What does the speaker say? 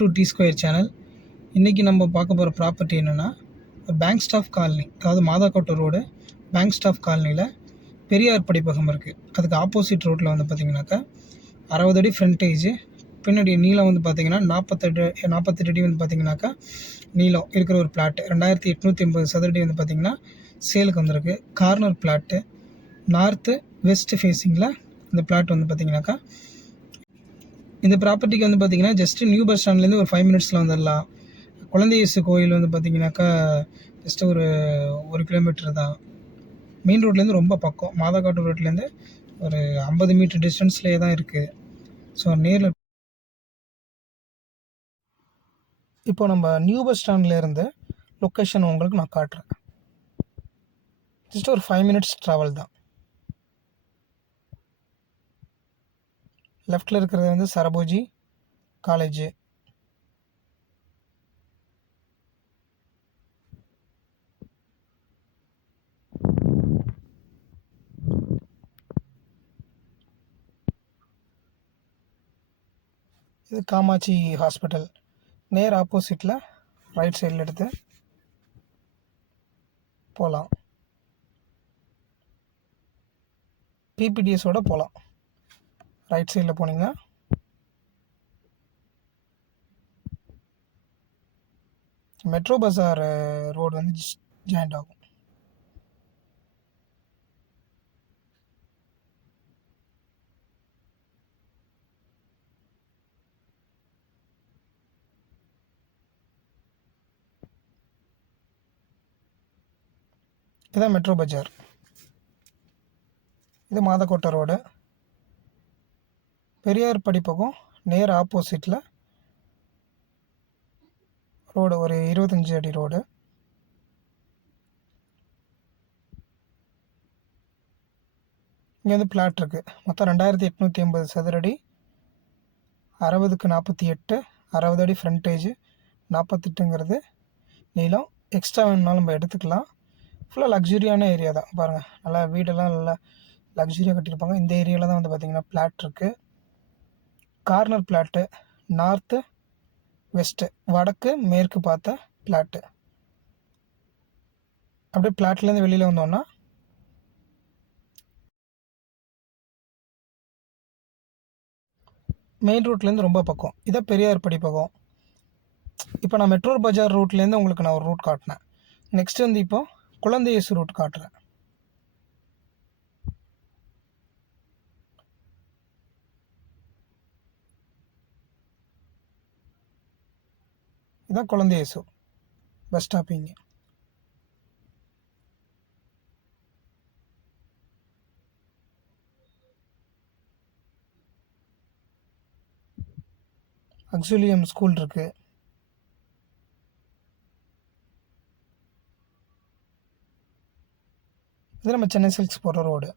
To D square channel. இன்றைக்கி நம்ம பார்க்க போகிற ப்ராப்பர்ட்டி என்னென்னா, பேங்க் ஸ்டாஃப் காலனி, அதாவது மாதாக்கோட்டை ரோடு பேங்க் ஸ்டாஃப் காலனியில் பெரியார் படிப்பகம் இருக்குது. அதுக்கு ஆப்போசிட் ரோட்டில் வந்து பார்த்திங்கனாக்கா 60 அடி ஃப்ரண்டேஜ், பின்னாடி நீளம் வந்து பார்த்திங்கன்னா 48 அடி வந்து பார்த்திங்கனாக்கா நீளம் இருக்கிற ஒரு பிளாட்டு. 2880 சதுரடி வந்து பார்த்திங்கன்னா சேலுக்கு வந்திருக்கு. கார்னர் பிளாட்டு, நார்த்து வெஸ்ட் ஃபேஸிங்கில் இந்த பிளாட் வந்து பார்த்திங்கனாக்கா. இந்த ப்ராப்பர்ட்டிக்கு வந்து பார்த்திங்கன்னா ஜஸ்ட்டு நியூ பஸ் ஸ்டாண்ட்லேருந்து ஒரு 5 மினிட்ஸில் வந்துடலாம். குழந்தை இயேசு கோயில் வந்து பார்த்திங்கனாக்கா ஜஸ்ட்டு ஒரு 1 கிலோமீட்டர் தான். மெயின் ரோட்லேருந்து ரொம்ப பக்கம், மாதாக்காட்டு ரோட்லேருந்து ஒரு 50 மீட்டர் டிஸ்டன்ஸ்லேயே தான் இருக்குது. ஸோ நேரில் இப்போ நம்ம நியூ பஸ் ஸ்டாண்ட்லேருந்து லொக்கேஷன் உங்களுக்கு நான் காட்டுறேன். ஜஸ்ட் ஒரு 5 மினிட்ஸ் ட்ராவல் தான். லெஃப்டில் இருக்கிறது வந்து சரபோஜி காலேஜு. இது காமாட்சி ஹாஸ்பிட்டல். நேர் ஆப்போசிட்டில் ரைட் சைடில் எடுத்து போகலாம். பிபிடிஎஸோடு போகலாம். ரைட் சைடில் போனீங்கன்னா மெட்ரோ பஸார் ரோடு வந்து ஜாயிண்ட் ஆகும். இதுதான் மெட்ரோ பஜார். இது மாதாக்கோட்டை ரோடு. பெரியார் படிப்பகம் நேர் ஆப்போசிட்டில் ரோடு, ஒரு 25 அடி ரோடு. இங்கே வந்து பிளாட் இருக்குது. மொத்தம் 2880 சதுரடி, 60க்கு 48, 60 அடி ஃப்ரண்டேஜ், 48ங்கிறது நீளம். எக்ஸ்ட்ரா வேணும்னாலும் நம்ம எடுத்துக்கலாம். ஃபுல்லாக லக்ஸுரியான ஏரியா தான். பாருங்கள், நல்லா வீடெல்லாம் நல்லா லக்ஸுரியாக கட்டியிருப்பாங்க. இந்த ஏரியாவில் தான் வந்து பார்த்திங்கன்னா பிளாட் இருக்குது. கார்னர் பிளாட்டு, நார்த்து வெஸ்ட்டு, வடக்கு மேற்கு பார்த்த பிளாட்டு. அப்படியே பிளாட்லேருந்து வெளியில் வந்தோன்னா மெயின் ரூட்லேருந்து ரொம்ப பக்கம். இதான் பெரியார் படிப்பகம். இப்போ நான் மெட்ரோ பஜார் ரூட்லேருந்து உங்களுக்கு நான் ஒரு ரூட் காட்டினேன். நெக்ஸ்ட் வந்து இப்போது குழந்தை இயேசு ரூட் காட்டுறேன். இதான் குழந்தை இயேசு பஸ் ஸ்டாப்பிங்க. அக்ஸுலியம் ஸ்கூல் இருக்குது. இது நம்ம சென்னை சில்க்ஸ் போகிற ரோடு.